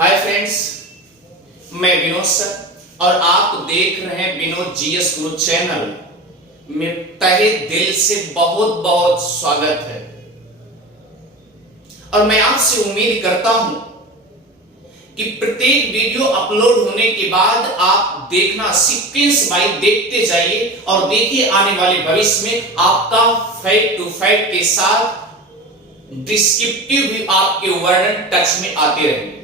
Hi friends, मैं Vinod sir और आप देख रहे हैं विनोद जीएस गुरु चैनल में। तहे दिल से बहुत बहुत स्वागत है और मैं आपसे उम्मीद करता हूं कि प्रत्येक वीडियो अपलोड होने के बाद आप देखना सीक्वेंस वाइज देखते जाइए और देखिए आने वाले भविष्य में आपका फैक्ट टू फैक्ट के साथ डिस्क्रिप्टिव भी आपके वर्णन टच में आते रहेंगे।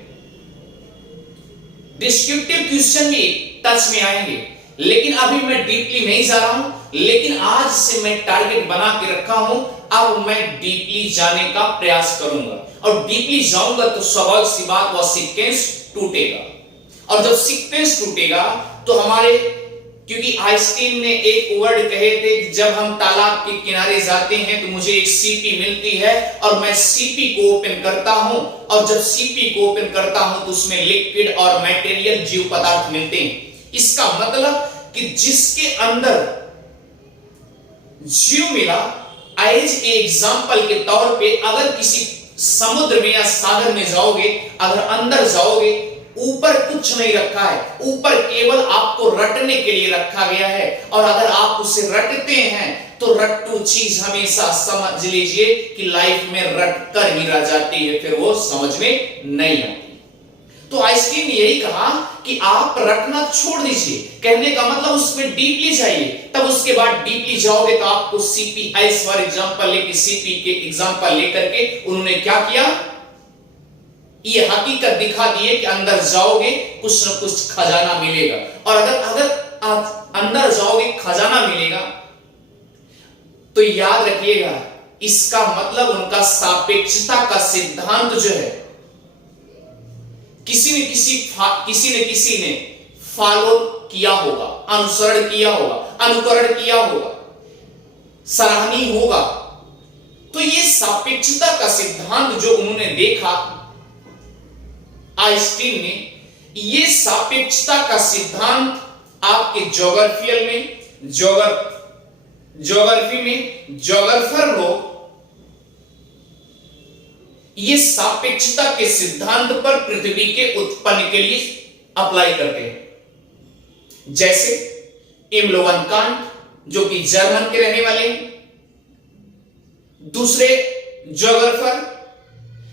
डिस्क्रिप्टिव क्वेश्चन भी टच में आएंगे, लेकिन अभी मैं डीपली नहीं जा रहा हूं। लेकिन आज से मैं टारगेट बना के रखा हूं, अब मैं डीपली जाने का प्रयास करूंगा और डीपली जाऊंगा तो स्वाभाविक सी बात वह सीक्वेंस टूटेगा। और जब सीक्वेंस टूटेगा तो हमारे, क्योंकि आइंस्टीन ने एक वर्ड कहे थे कि जब हम तालाब के किनारे जाते हैं तो मुझे एक सीपी मिलती है और मैं सीपी को ओपन करता हूं, और जब सीपी को ओपन करता हूं तो उसमें लिक्विड और मटेरियल जीव पदार्थ मिलते हैं। इसका मतलब कि जिसके अंदर जीव मिला, एज ए एग्जांपल के तौर पे अगर किसी समुद्र में या सागर में जाओगे, अगर अंदर जाओगे, ऊपर कुछ नहीं रखा है, ऊपर केवल आपको रटने के लिए रखा गया है। और अगर आप उसे रटते हैं तो रट्टू चीज हमेशा समझ लीजिए कि लाइफ में रट कर ही रह जाती है, फिर वो समझ में नहीं आती। तो आइंस्टीन ने यही कहा कि आप रटना छोड़ दीजिए, कहने का मतलब उसमें डीपली जाइए। तब उसके बाद डीपली जाओगे तो आपको सीपी आइस फॉर एग्जांपल लेके, सीपी के एग्जांपल लेकर के उन्होंने क्या किया, ये हकीकत दिखा दिए कि अंदर जाओगे कुछ न कुछ खजाना मिलेगा। और अगर आप अंदर जाओगे खजाना मिलेगा तो याद रखिएगा, इसका मतलब उनका सापेक्षता का सिद्धांत जो है किसी ने किसी ने फॉलो किया होगा, अनुसरण किया होगा, अनुकरण किया होगा, सराहनीय होगा। तो ये सापेक्षता का सिद्धांत जो उन्होंने देखा आइंस्टीन ने, ये सापेक्षता का सिद्धांत आपके ज्योग्राफी में ज्योग्राफर लोग ये सापेक्षता के सिद्धांत पर पृथ्वी के उत्पन्न के लिए अप्लाई करते हैं। जैसे इमनुएल कांट जो कि जर्मन के रहने वाले हैं, दूसरे ज्योग्राफर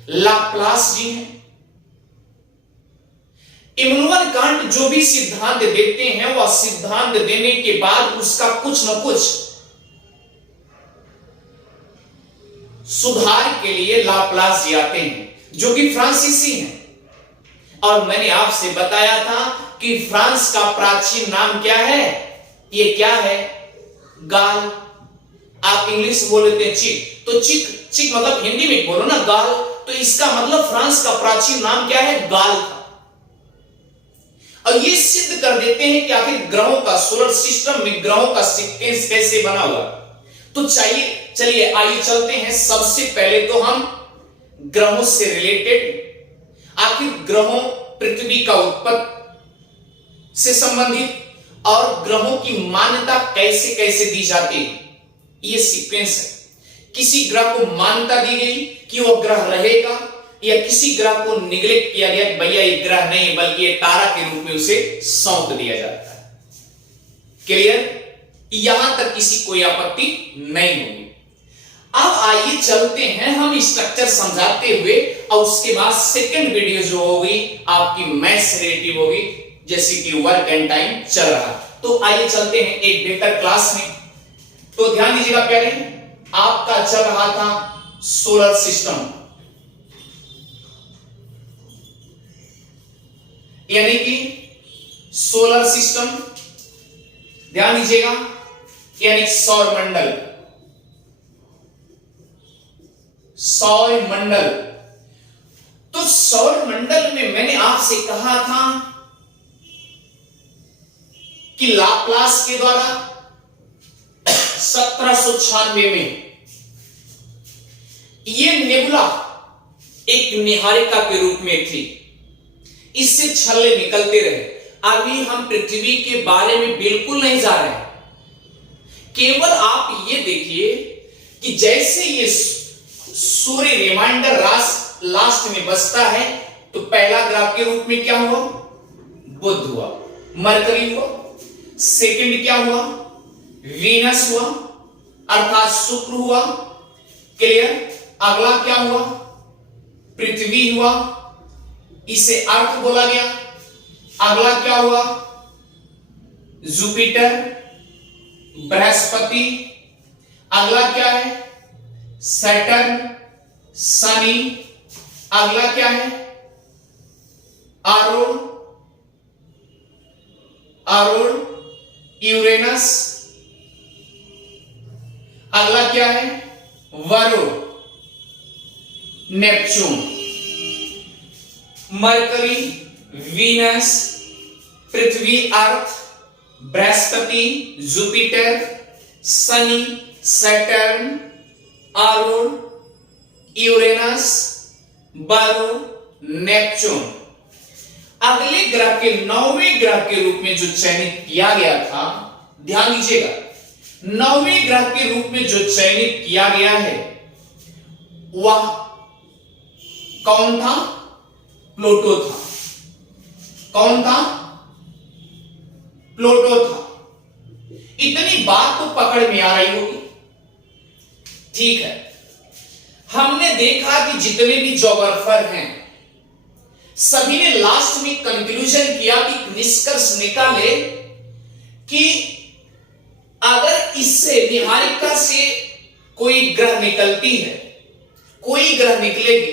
लाप्लास जी हैं। इमनुएल कांट जो भी सिद्धांत देते हैं वह सिद्धांत देने के बाद उसका कुछ न कुछ सुधार के लिए लाप्लास जी आते हैं जो कि फ्रांसीसी हैं। और मैंने आपसे बताया था कि फ्रांस का प्राचीन नाम क्या है, ये क्या है, गाल। आप इंग्लिश बोल लेते हैं चिक, तो चिक मतलब हिंदी में बोलो ना गाल, तो इसका मतलब फ्रांस का प्राचीन नाम क्या है, गाल था। और ये सिद्ध कर देते हैं कि आखिर ग्रहों का, सोलर सिस्टम में ग्रहों का सीक्वेंस कैसे बना हुआ। तो चलिए आइए चलते हैं। सबसे पहले तो हम ग्रहों से रिलेटेड, आखिर ग्रहों, पृथ्वी का उत्पत्ति से संबंधित और ग्रहों की मान्यता कैसे कैसे दी जाती है, ये सीक्वेंस है। किसी ग्रह को मान्यता दी गई कि वह ग्रह रहेगा, या किसी ग्रह को निग्लेक्ट किया गया कि भैया ये ग्रह नहीं बल्कि ये तारा के रूप में उसे सौंप दिया जाता है। क्लियर? यहां तक किसी कोई आपत्ति नहीं होगी। अब आइए चलते हैं हम स्ट्रक्चर समझाते हुए, और उसके बाद सेकंड वीडियो जो होगी आपकी मैथ्स रिलेटिव होगी, जैसे कि वर्क एंड टाइम चल रहा। तो आइए चलते हैं एक बेहतर क्लास में। तो ध्यान दीजिएगा प्यारे, आपका चल रहा था सोलर सिस्टम, यानी कि सोलर सिस्टम, ध्यान दीजिएगा, यानी सौर मंडल। सौर मंडल, तो सौर मंडल में मैंने आपसे कहा था कि लाप्लास के द्वारा 1796 में यह नेबुला एक निहारिका के रूप में थी, इससे छल्ले निकलते रहे। अभी हम पृथ्वी के बारे में बिल्कुल नहीं जा रहे हैं, केवल आप ये देखिए कि जैसे ये सूर्य रिमाइंडर लास्ट में बचता है, तो पहला ग्रह के रूप में क्या हुआ? बुध हुआ, मरकरी हुआ। सेकंड क्या हुआ? वीनस हुआ, अर्थात शुक्र हुआ। क्लियर? अगला क्या हुआ? पृथ्वी हुआ, इसे अर्थ बोला गया। अगला क्या हुआ? जुपिटर, बृहस्पति। अगला क्या है? सैटर्न, शनि। अगला क्या है? अरुण, यूरेनस। अगला क्या है? Varun, Neptune. Mercury, Venus, Prithvi, Earth, Brihaspati, Jupiter, Shani, Saturn, Arun, Uranus, Varun, Neptune. अगले ग्रह के 9वें ग्रह के रूप में जो चयनित किया गया था, ध्यान दीजिएगा, 9वें ग्रह के रूप में जो चयनित किया गया है वह कौन था? प्लूटो था। कौन था? प्लूटो था। इतनी बात तो पकड़ में आ रही होगी। ठीक है, हमने देखा कि जितने भी ज्योग्राफर हैं सभी ने लास्ट में कंक्लूजन किया कि निष्कर्ष निकाले कि अगर इससे निहारिका से कोई ग्रह निकलती है, कोई ग्रह निकलेगी,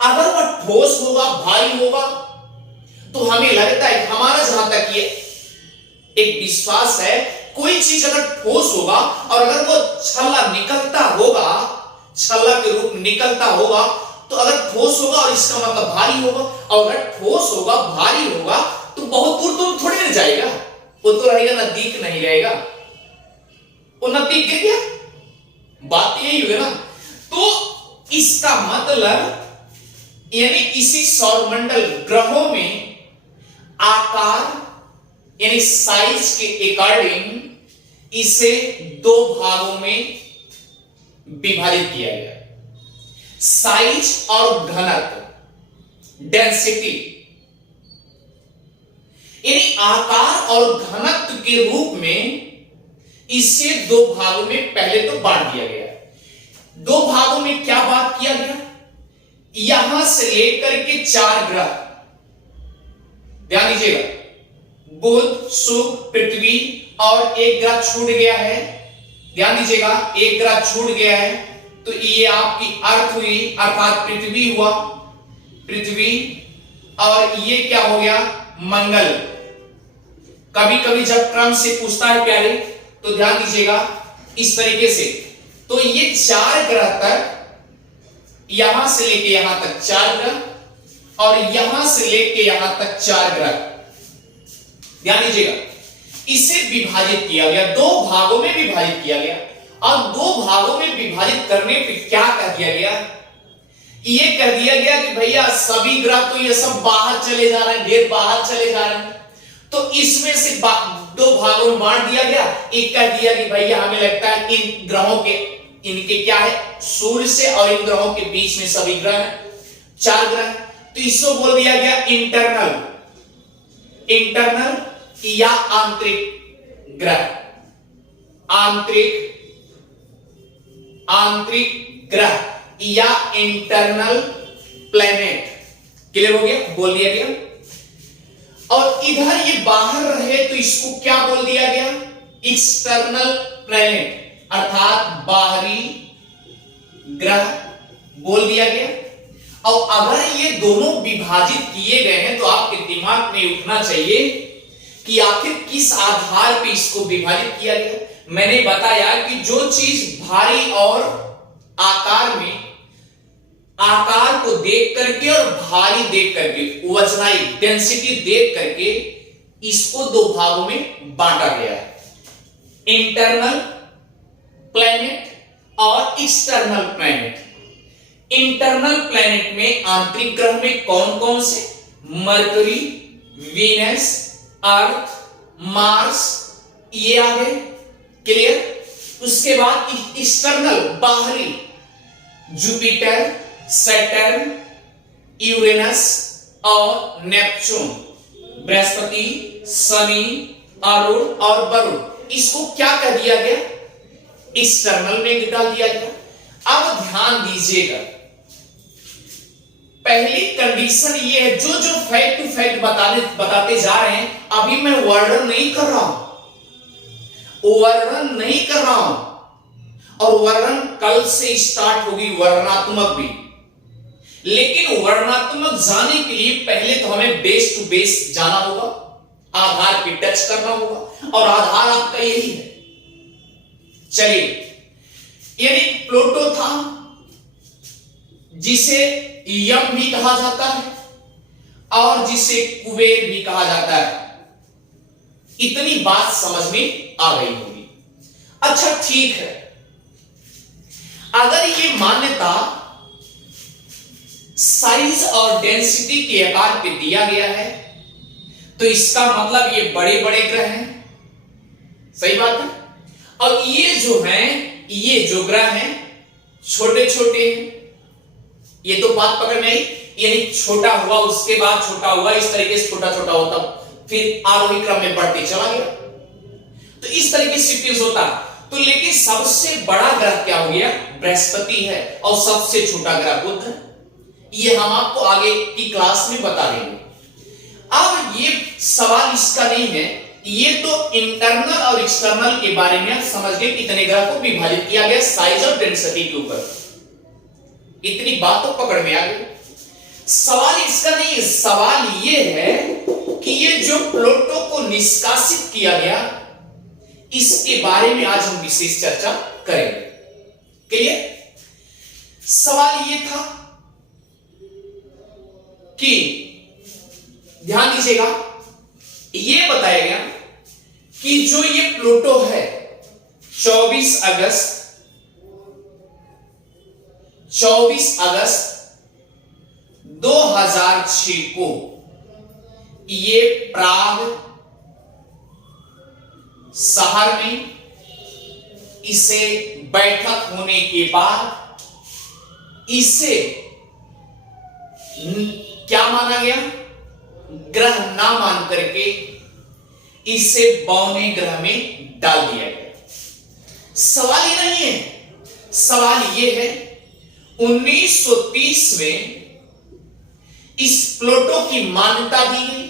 अगर वह ठोस होगा, भारी होगा, तो हमें लगता है, हमारा जहां तक ये एक विश्वास है, कोई चीज अगर ठोस होगा और अगर वो छल्ला निकलता होगा, छल्ला के रूप निकलता होगा, तो अगर ठोस होगा और इसका मतलब भारी होगा, और अगर ठोस होगा, भारी होगा, तो बहुत दूर दूर थोड़ी न जाएगा, वो तो रहेगा नजदीक नहीं रहेगा, वो नजदीक गिर गया। बात यही हुई ना। तो इसका मतलब यानी इसी सौरमंडल ग्रहों में आकार यानी साइज के अकॉर्डिंग इसे दो भागों में विभाजित किया गया। साइज और घनत्व, डेंसिटी, यानी आकार और घनत्व के रूप में इसे दो भागों में पहले तो बांट दिया गया। दो भागों में क्या बात किया गया? यहां से लेकर के 4 ग्रह, ध्यान दीजिएगा, बुध, शुक्र, पृथ्वी और एक ग्रह छूट गया है। ध्यान दीजिएगा, एक ग्रह छूट गया है, तो ये आपकी अर्थ हुई, अर्थात पृथ्वी हुआ, पृथ्वी। और ये क्या हो गया? मंगल। कभी कभी जब क्रम से पूछता है प्यारे, तो ध्यान दीजिएगा इस तरीके से, तो ये 4 ग्रह तक, यहां से लेके यहां तक 4 ग्रह और यहां से लेके यहां तक 4 ग्रह, ध्यान दीजिएगा, इसे विभाजित किया गया, दो भागों में विभाजित किया गया। और दो भागों में विभाजित करने पे क्या कह दिया गया? ये कह दिया गया कि भैया सभी ग्रह तो ये सब बाहर चले जा रहे हैं, ढेर बाहर चले जा रहे हैं, तो इसमें से दो भागों में बांट दिया गया। एक कह दिया कि भैया हमें लगता है इन ग्रहों के, इनके क्या है, सूर्य से और इन ग्रहों के बीच में सभी ग्रह हैं, 4 ग्रह, तो इसको बोल दिया गया इंटरनल, इंटरनल या आंतरिक ग्रह, आंतरिक ग्रह या इंटरनल प्लैनेट। क्लियर हो गया? बोल दिया गया। और इधर ये बाहर रहे तो इसको क्या बोल दिया गया? एक्सटर्नल प्लैनेट, अर्थात बाहरी ग्रह बोल दिया गया। और अगर ये दोनों विभाजित किए गए हैं तो आपके दिमाग में उठना चाहिए कि आखिर किस आधार पे इसको विभाजित किया गया। मैंने बताया कि जो चीज भारी और आकार में, आकार को देख करके और भारी देख करके, वजनाई डेंसिटी देख करके इसको दो भागों में बांटा गया है, इंटरनल प्लैनेट और एक्सटर्नल प्लैनेट। इंटरनल प्लैनेट में, आंतरिक ग्रह में कौन कौन से? मरकरी, वीनस, अर्थ, मार्स, ये आ गए। क्लियर? उसके बाद एक्सटर्नल, बाहरी, जुपिटर, सैटर्न, यूरेनस और नेपच्यून, बृहस्पति, शनि, अरुण और वरुण, इसको क्या कह दिया गया? एक्सटर्नल में डाल दिया गया। अब ध्यान दीजिएगा, पहली कंडीशन ये है, जो जो फैक्ट टू फैक्ट बताते जा रहे हैं, अभी मैं वर्णन नहीं कर रहा हूं, और वर्णन कल से स्टार्ट होगी, वर्णनात्मक भी। लेकिन वर्णनात्मक जाने के लिए पहले तो हमें बेस टू बेस जाना होगा, आधार पे टच करना होगा, और आधार आपका यही है। चलिए, यानी प्लूटो था, जिसे यम भी कहा जाता है और जिसे कुबेर भी कहा जाता है। इतनी बात समझ में आ गई होगी। अच्छा ठीक है, अगर ये मान्यता साइज और डेंसिटी के आकार पे दिया गया है, तो इसका मतलब ये बड़े बड़े ग्रह हैं, सही बात है। और ये जो हैं, ये जो ग्रह हैं छोटे छोटे हैं, ये तो बात पकड़ में आई। यानी छोटा हुआ, उसके बाद छोटा हुआ, इस तरीके से छोटा छोटा होता, फिर आरोही क्रम में बढ़ते चला गया, तो इस तरीके से सीक्वेंस होता। तो लेकिन सबसे बड़ा ग्रह क्या हो गया? बृहस्पति है, और सबसे छोटा ग्रह बुध है। ये हम आपको आगे की क्लास में बता देंगे। अब ये सवाल इसका नहीं है, ये तो इंटरनल और एक्सटर्नल के बारे में समझ गए, कितने ग्रह को विभाजित किया गया साइज और डेंसिटी के ऊपर। इतनी बात तो पकड़ में आ गई। सवाल इसका नहीं है, सवाल ये है कि ये जो प्लूटो को निष्कासित किया गया, इसके बारे में आज हम विशेष चर्चा करेंगे। क्लियर? सवाल ये था कि ध्यान दीजिएगा, ये बताया गया कि जो ये प्लूटो है 24 अगस्त 2006 को ये प्राग शहर में इसे बैठक होने के बाद इसे क्या माना गया? ग्रह ना मान करके इसे बौने ग्रह में डाल दिया गया। सवाल ये नहीं है, सवाल ये है 1930 में इस प्लूटो की मान्यता दी गई।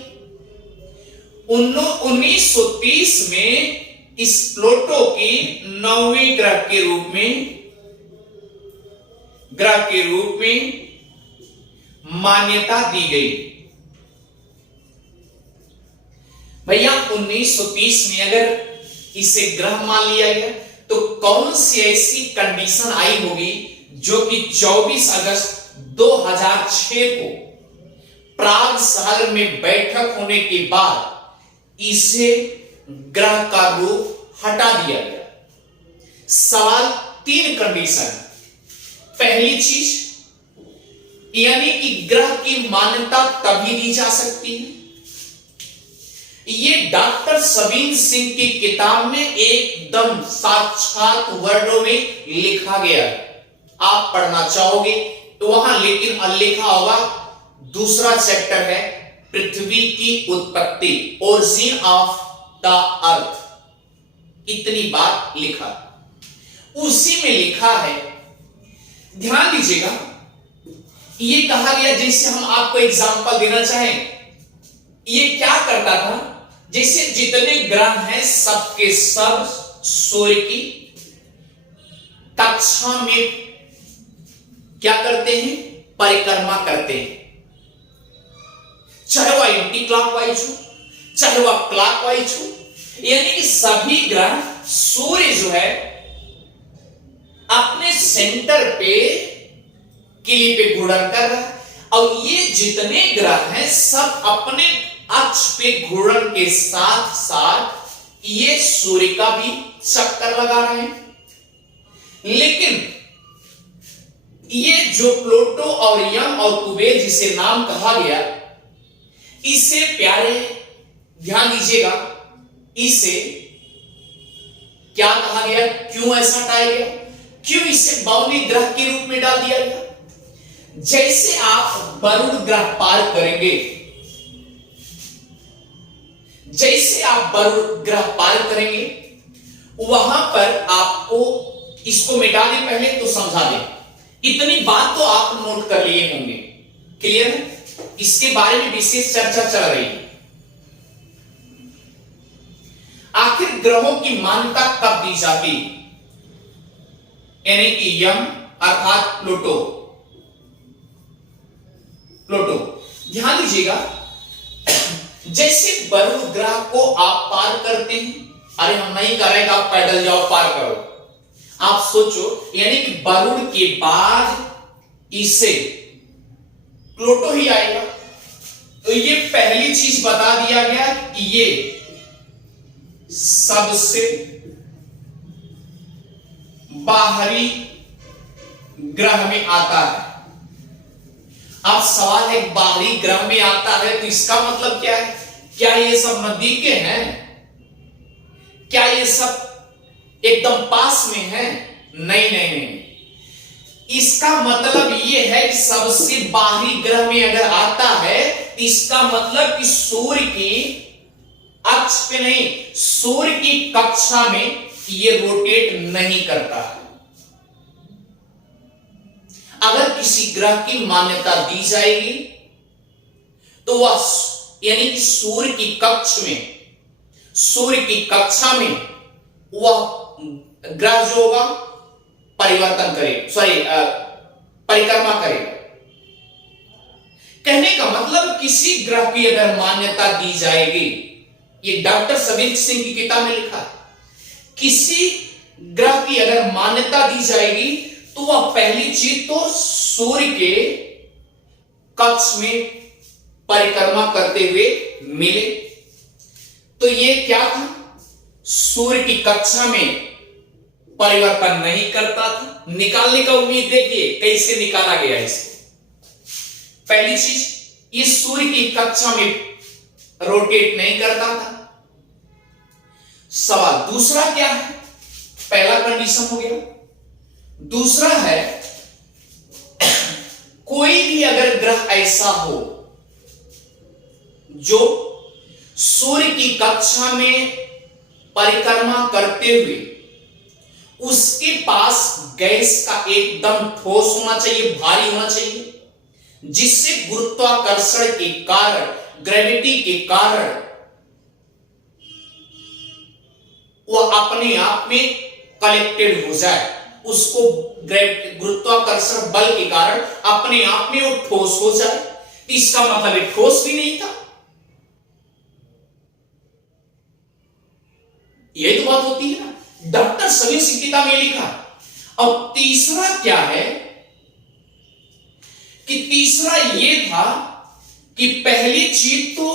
1930 में इस प्लूटो की 9वें ग्रह के रूप में मान्यता दी गई। भैया 1930 में अगर इसे ग्रह मान लिया गया, तो कौन सी ऐसी कंडीशन आई होगी जो कि 24 अगस्त 2006 को प्राग शहर में बैठक होने के बाद इसे ग्रह का रूप हटा दिया गया। सवाल 3 कंडीशन। पहली चीज, यानी कि ग्रह की मान्यता तभी दी जा सकती है, ये डॉक्टर सबीन सिंह की किताब में एकदम साक्षात वर्णों में लिखा गया है। आप पढ़ना चाहोगे तो वहां लेकिन लिखा होगा, दूसरा चैप्टर है पृथ्वी की उत्पत्ति, ओरिजिन ऑफ द अर्थ। इतनी बात लिखा, उसी में लिखा है, ध्यान दीजिएगा। ये कहा गया, जैसे हम आपको एग्जांपल देना चाहें, ये क्या करता था, जैसे जितने ग्रह हैं सबके सब सूर्य की कक्षा में क्या करते हैं? परिक्रमा करते हैं। चाहे वह एंटी क्लॉकवाइज हो, चाहे वह क्लॉकवाइज हो, यानी कि सभी ग्रह, सूर्य जो है अपने सेंटर पे किली पे घूर्णन कर रहा है, और ये जितने ग्रह हैं सब अपने अक्ष पे घूर्णन के साथ साथ ये सूर्य का भी चक्कर लगा रहे हैं। लेकिन ये जो प्लूटो और यम और कुबेर जिसे नाम कहा गया, इसे प्यारे ध्यान दीजिएगा, इसे क्या कहा गया? क्यों ऐसा हटाया गया? क्यों इसे 52वें ग्रह के रूप में डाल दिया गया? जैसे आप वरुण ग्रह पार करेंगे, जैसे आप वरुण ग्रह पार करेंगे, वहां पर आपको इसको मिटा दे पहले तो समझा दे। इतनी बात तो आप नोट कर लिए होंगे, क्लियर है? इसके बारे में विशेष चर्चा चल रही है। आखिर ग्रहों की मान्यता कब दी जाती, यानी कि यम अर्थात प्लूटो। प्लूटो ध्यान दीजिएगा, जैसे वरुण ग्रह को आप पार करते हैं, अरे हम नहीं कर रहे कि आप पैदल जाओ पार करो, आप सोचो, यानी कि वरुण के बाद इसे प्लूटो ही आएगा। तो ये पहली चीज बता दिया गया कि ये सबसे बाहरी ग्रह में आता है। अब सवाल है, बाहरी ग्रह में आता है तो इसका मतलब क्या है? क्या ये सब नजदीके हैं? क्या ये सब एकदम पास में है? नहीं नहीं नहीं, इसका मतलब ये है कि सबसे बाहरी ग्रह में अगर आता है तो इसका मतलब कि सूर्य की अक्ष पे नहीं, सूर्य की कक्षा में ये रोटेट नहीं करता है। अगर किसी ग्रह की मान्यता दी जाएगी तो वह यानी कि सूर्य की कक्ष में, सूर्य की कक्षा में वह ग्रह जो होगा परिवर्तन करे, परिक्रमा करेगा। कहने का मतलब किसी ग्रह की अगर मान्यता दी जाएगी, ये डॉक्टर सबीर सिंह की किताब में लिखा है, किसी ग्रह की अगर मान्यता दी जाएगी तो वह पहली चीज तो सूर्य के कक्ष में परिक्रमा करते हुए मिले। तो ये क्या था? सूर्य की कक्षा में परिवर्तन नहीं करता था। निकालने का उम्मीद देखिए कैसे निकाला गया इसको। पहली चीज, ये सूर्य की कक्षा में रोटेट नहीं करता था। सवाल दूसरा क्या है? पहला कंडीशन हो गया। दूसरा है, कोई भी अगर ग्रह ऐसा हो जो सूर्य की कक्षा में परिक्रमा करते हुए उसके पास गैस का एकदम ठोस होना चाहिए, भारी होना चाहिए, जिससे गुरुत्वाकर्षण के कारण, ग्रेविटी के कारण वह अपने आप में कलेक्टेड हो जाए, उसको गुरुत्वाकर्षण बल के कारण अपने आप में वो ठोस हो जाए। इसका मतलब एक ठोस भी नहीं था। यही तो बात होती है ना, डॉक्टर सबीर सिंह की किताब में लिखा। अब तीसरा क्या है कि तीसरा ये था कि पहली चीज तो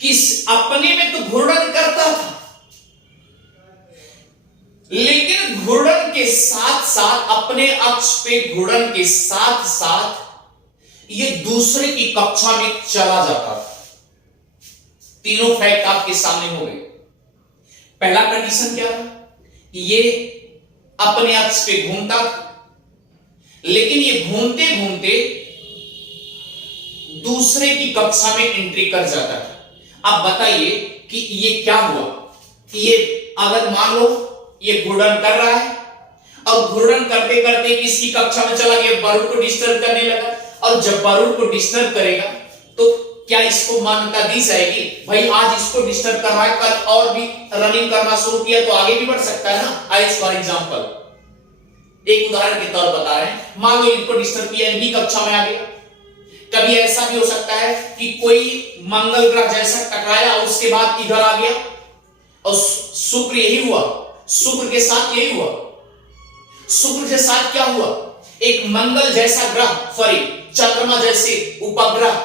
किस अपने में तो घूर्णन करता था, लेकिन घूर्णन के साथ साथ, अपने अक्ष पे घूर्णन के साथ साथ ये दूसरे की कक्षा में चला जाता था। तीनों फैक्ट आपके सामने हो गए। पहला कंडीशन क्या था? ये अपने अक्ष पे घूमता था, लेकिन ये घूमते घूमते दूसरे की कक्षा में एंट्री कर जाता था। अब बताइए कि ये क्या हुआ? ये अगर मान लो ये घूर्णन कर रहा है और घूर्णन करते करते किसकी कक्षा में चला गया, वरुण को डिस्टर्ब करने लगा, और जब वरुण को डिस्टर्ब करेगा तो क्या इसको मान्यता दी जाएगी? भाई आज इसको डिस्टर्ब कर रहा है, कल और भी रनिंग करना शुरू किया तो आगे भी बढ़ सकता है ना। एज फॉर एग्जांपल एक उदाहरण के तौर बता रहे हैं, मान लो इनको डिस्टर्ब किया, इनकी कक्षा में आ गया। कभी ऐसा भी हो सकता है कि कोई मंगल ग्रह जैसा टकराया और उसके बाद इधर आ गया, और शुक्र यही हुआ, शुक्र के साथ यही हुआ। शुक्र के साथ क्या हुआ? एक मंगल जैसा ग्रह, चंद्रमा जैसे उपग्रह,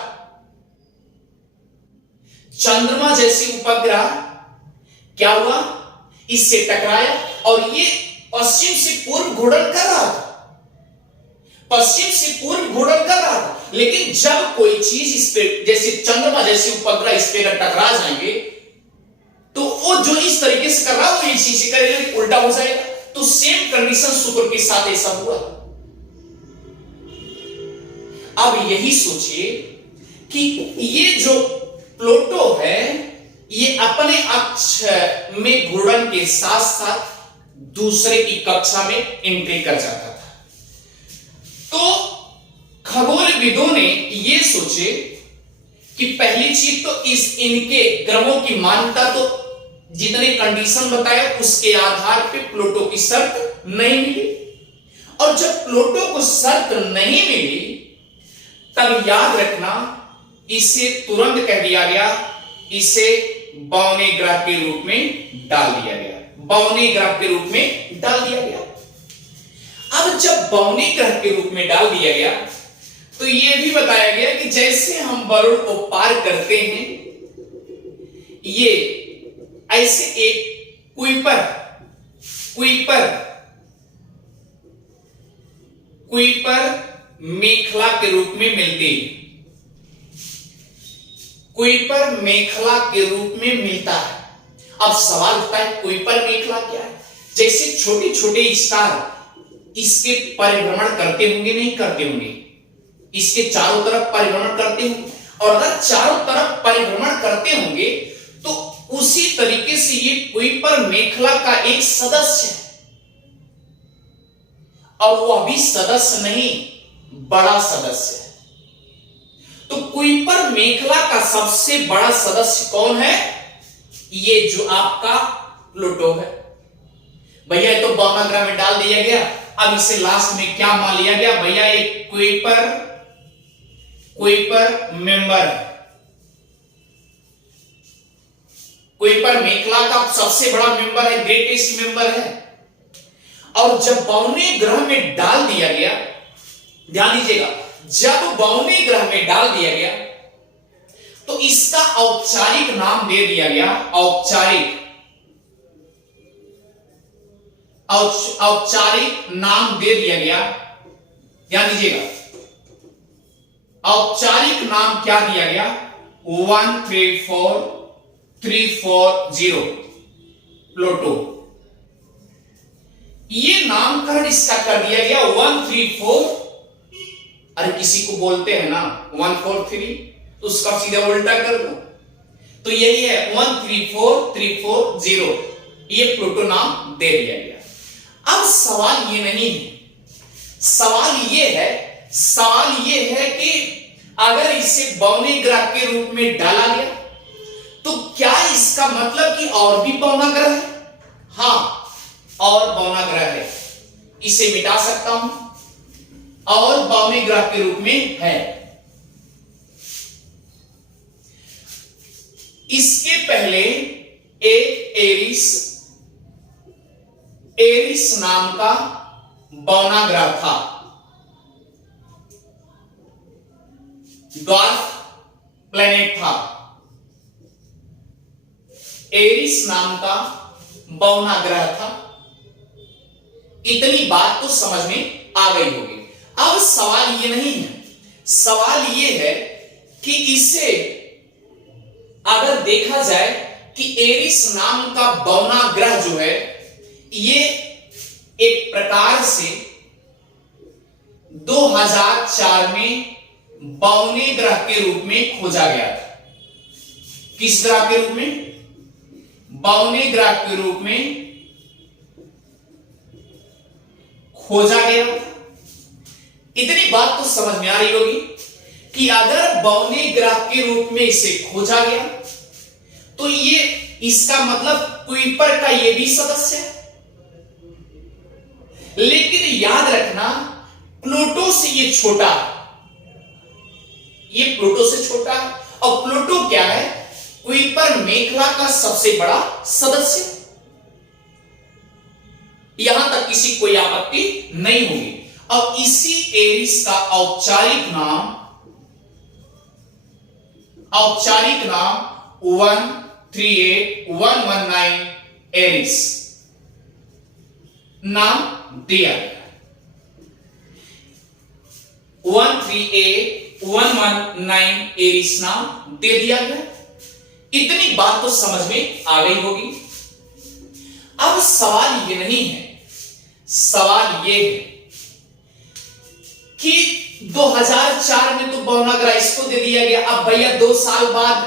चंद्रमा जैसे उपग्रह क्या हुआ? इससे टकराया और ये पश्चिम से पूर्व घूर्णन कर रहा था, पश्चिम से पूर्व घूर्णन कर रहा था। लेकिन जब कोई चीज इस पे, जैसे चंद्रमा जैसे उपग्रह इस पे अगर टकरा जाएंगे तो वो जो इस तरीके से कर रहा है वो ये चीज करेगा, उल्टा हो जाएगा। तो सेम कंडीशन शुक्र के साथ ऐसा हुआ। अब यही सोचिए कि ये जो प्लूटो है ये अपने अक्ष में घूर्णन के साथ साथ दूसरे की कक्षा में एंट्री कर जाता था। तो खगोलविदों ने ये सोचे कि पहली चीज तो इनके ग्रहों की मान्यता तो जितने कंडीशन बताया उसके आधार पे प्लूटो की शर्त नहीं मिली, और जब प्लूटो को शर्त नहीं मिली तब याद रखना इसे तुरंत कह दिया गया, इसे बौने ग्रह के रूप में डाल दिया गया, बौने ग्रह के रूप में डाल दिया गया। अब जब बौने ग्रह के रूप में डाल दिया गया तो यह भी बताया गया कि जैसे हम वरुण को पार करते हैं, ये ऐसे एक कुइपर मेखला के रूप में मिलती है, कुइपर मेखला के रूप में मिलता है। अब सवाल उठता है कुइपर मेखला क्या है? जैसे छोटे छोटे स्टार इसके परिभ्रमण करते होंगे, नहीं करते होंगे, इसके चारों तरफ परिभ्रमण करते होंगे, और अगर चारों तरफ परिभ्रमण करते होंगे तो उसी तरीके से ये कुइपर मेखला का एक सदस्य है, और वो अभी सदस्य नहीं, बड़ा सदस्य है। तो कुइपर मेखला का सबसे बड़ा सदस्य कौन है? ये जो आपका प्लूटो है। भैया तो बौना ग्रह में डाल दिया गया, अब इसे लास्ट में क्या मान लिया गया? भैया एक कुइपर मेंबर, कुइपर मेखला का सबसे बड़ा मेंबर है, ग्रेटेस्ट मेंबर है। और जब बौने ग्रह में डाल दिया गया, ध्यान दीजिएगा, जब बौने ग्रह में डाल दिया गया तो इसका औपचारिक नाम दे दिया गया, औपचारिक नाम दे दिया गया, ध्यान दीजिएगा, औपचारिक नाम क्या दिया गया? 134340 प्लूटो। ये नामकरण इसका कर दिया गया 134, अरे किसी को बोलते हैं ना 143, तो उसका सीधा उल्टा कर दो, तो यही है 134340, ये प्लूटो नाम दे दिया गया। अब सवाल ये नहीं है, सवाल ये है कि अगर इसे बौने ग्रह के रूप में डाला गया तो क्या इसका मतलब कि और भी बौना ग्रह है? हां, और बौना ग्रह है, इसे मिटा सकता हूं, और बौने ग्रह के रूप में है। इसके पहले एक एरिस नाम का बौना ग्रह था, ड्वार्फ प्लेनेट था, एरिस नाम का बौना ग्रह था। इतनी बात तो समझ में आ गई होगी। अब सवाल ये नहीं है, सवाल ये है कि इसे अगर देखा जाए कि एरिस नाम का बौना ग्रह जो है ये एक प्रकार से 2004 में बौने ग्रह के रूप में खोजा गया था। किस ग्रह के रूप में? बौने ग्रह के रूप में खोजा गया था। इतनी बात तो समझ में आ रही होगी कि अगर बौने ग्रह के रूप में इसे खोजा गया तो ये इसका मतलब कुइपर का ये भी सदस्य है। लेकिन याद रखना प्लूटो से ये छोटा है, ये प्लूटो से छोटा है, और प्लूटो क्या है? कुइपर मेखला का सबसे बड़ा सदस्य। यहां तक किसी कोई आपत्ति नहीं होगी। अब इसी एरिस का औपचारिक नाम 138119 एरिस नाम दिया गया। 138119 एरिस नाम दे दिया गया। इतनी बात तो समझ में आ गई होगी। अब सवाल ये नहीं है, सवाल ये है कि 2004 2004 में तो बौना ग्रह इसको दे दिया गया। अब भैया 2 साल बाद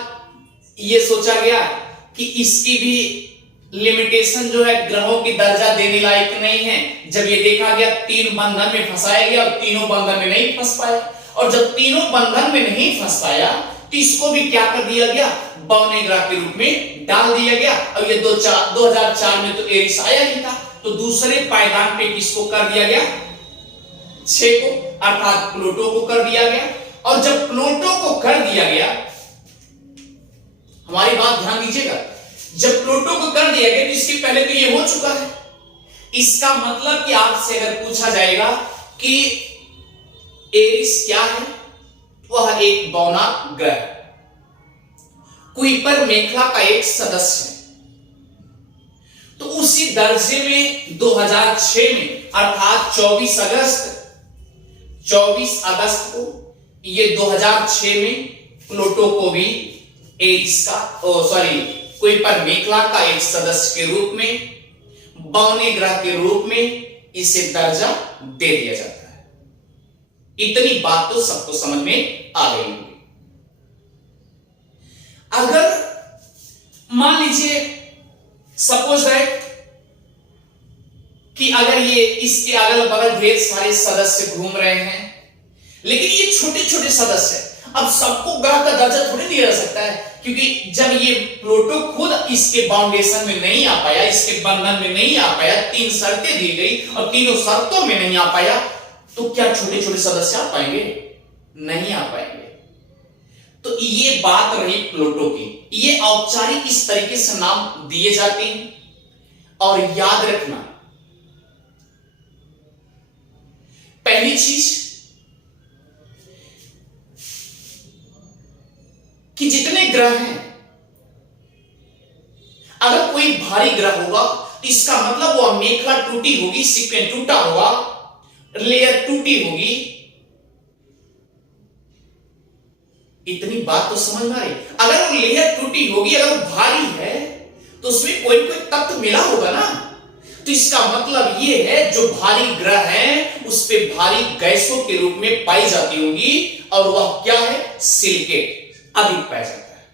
ये सोचा गया कि इसकी भी लिमिटेशन जो है ग्रहों की दर्जा देने लायक नहीं है। जब ये देखा गया 3 बंधन में फंसाया गया और तीनों बंधन में नहीं फंस पाया, और जब तीनों बंधन में नहीं फंस पाया तो इसको भी क्या कर दिया गया, बौने ग्रह के रूप में डाल दिया गया। अब ये 2004 में तो एरिस आया ही था, तो दूसरे पायदान पे किसको कर दिया गया, 6 को, अर्थात प्लूटो को कर दिया गया। और जब प्लूटो को कर दिया गया, हमारी बात ध्यान दीजिएगा, जब प्लूटो को कर दिया गया तो इसके पहले तो ये हो चुका है। इसका मतलब कि आपसे अगर पूछा जाएगा कि एरिस क्या है, वह एक बौना ग्रह, कुइपर मेखला का एक सदस्य है। तो उसी दर्जे में 2006 में अर्थात 24 अगस्त को ये 2006 में प्लूटो को भी एरिस का कुइपर मेखला का एक सदस्य के रूप में, बौने ग्रह के रूप में इसे दर्जा दे दिया जाता है। इतनी बात तो सबको समझ में आ गई होगी। अगर मान लीजिए सपोज दैट कि अगर ये इसके अगल बगल ढेर सारे सदस्य घूम रहे हैं, लेकिन ये छोटे छोटे सदस्य हैं, अब सबको ग्रह का दर्जा थोड़ी दिया जा सकता है, क्योंकि जब ये प्लूटो खुद इसके बाउंडेशन में नहीं आ पाया, इसके बंधन में नहीं आ पाया, 3 शर्तें दी गई और तीनों शर्तों में नहीं आ पाया, तो क्या छोटे छोटे सदस्य आ पाएंगे? नहीं आ पाएंगे। तो ये बात रही प्लूटो की। ये औपचारिक इस तरीके से नाम दिए जाते हैं। और याद रखना, पहली चीज कि जितने ग्रह हैं, अगर कोई भारी ग्रह होगा तो इसका मतलब वह मेखला टूटी होगी, सीक्वेंस टूटा होगा, लेयर टूटी होगी। इतनी बात तो समझ में आ रही। अगर वो लेयर टूटी होगी, अगर वो भारी है तो उसमें कोई कोई तत्व मिला होगा ना, तो इसका मतलब ये है जो भारी ग्रह है उस पे भारी गैसों के रूप में पाई जाती होगी, और वह क्या है, सिलिकेट अधिक पाया जाता है।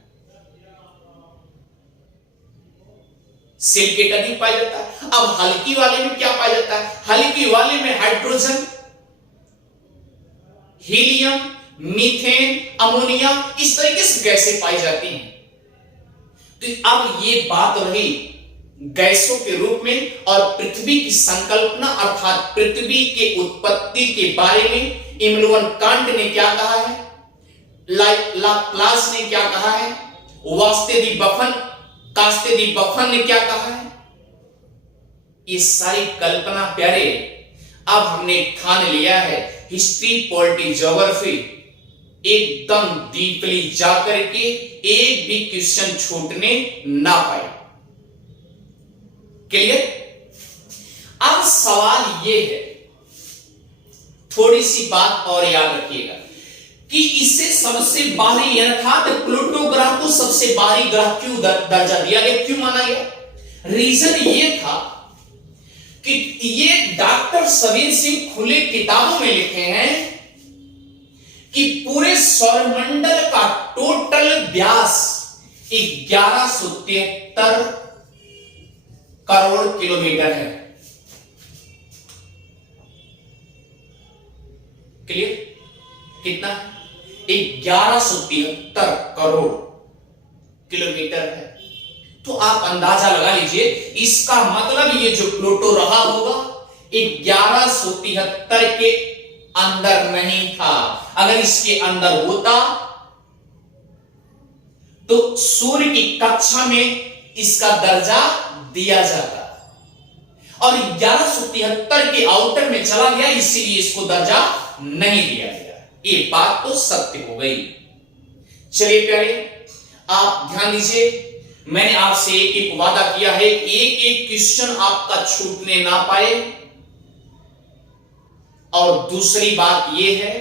सिलिकेट अधिक पाया जाता है। अब हल्की वाले में क्या पाया जाता है? हल्की वाले में हाइड्रोजन, हीलियम, मीथेन, अमोनिया, इस तरीके से गैसें पाई जाती हैं। तो अब ये बात रही गैसों के रूप में। और पृथ्वी की संकल्पना अर्थात पृथ्वी के उत्पत्ति के बारे में इमनुअल कांट ने क्या कहा है, लाप्लास ने क्या कहा है, कास्ते दी बफन ने क्या कहा है, ये सारी कल्पना प्यारे अब हमने ठान लिया है। हिस्ट्री, पॉलिटी, ज्योग्राफी एकदम डीपली जाकर के एक भी क्वेश्चन छूटने ना पाए। क्लियर? अब सवाल ये है, थोड़ी सी बात और याद रखिएगा कि इसे सबसे बाहरी अर्थात प्लूटो ग्रह को सबसे बाहरी ग्रह क्यों दर्जा दिया गया, क्यों माना गया? रीजन ये था कि ये डॉक्टर सबीर सिंह खुले किताबों में लिखे हैं कि पूरे सौरमंडल का टोटल व्यास 1173 करोड़ किलोमीटर है। क्लियर? कितना? 1173 करोड़ किलोमीटर है। तो आप अंदाजा लगा लीजिए, इसका मतलब ये जो प्लूटो रहा होगा 1173 के अंदर नहीं था। अगर इसके अंदर होता तो सूर्य की कक्षा में इसका दर्जा दिया जाता, और 1173 के आउटर में चला गया, इसीलिए इसको दर्जा नहीं दिया गया। ये बात तो सत्य हो गई। चलिए प्यारे, आप ध्यान दीजिए, मैंने आपसे एक एक वादा किया है, एक एक क्वेश्चन आपका छूटने ना पाए। और दूसरी बात यह है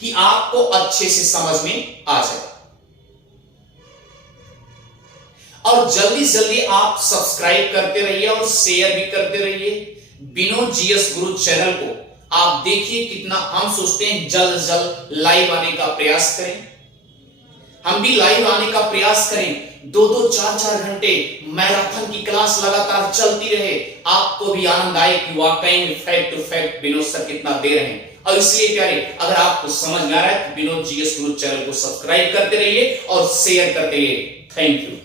कि आपको अच्छे से समझ में आ जाए। और जल्दी जल्दी आप सब्सक्राइब करते रहिए और शेयर भी करते रहिए। विनोद जीएस गुरु चैनल को आप देखिए कितना हम सोचते हैं जल्द जल्द लाइव आने का प्रयास करें, हम भी लाइव आने का प्रयास करें, 2-2 4-4 घंटे मैराथन की क्लास लगातार चलती रहे, आपको भी आनंद आए कि वाकई में fact to fact Vinod sir कितना दे रहे हैं। और इसलिए प्यारे, अगर आपको समझ में आ रहा है तो विनोद जीएस गुरु चैनल को सब्सक्राइब करते रहिए और शेयर करते रहिए। Thank you.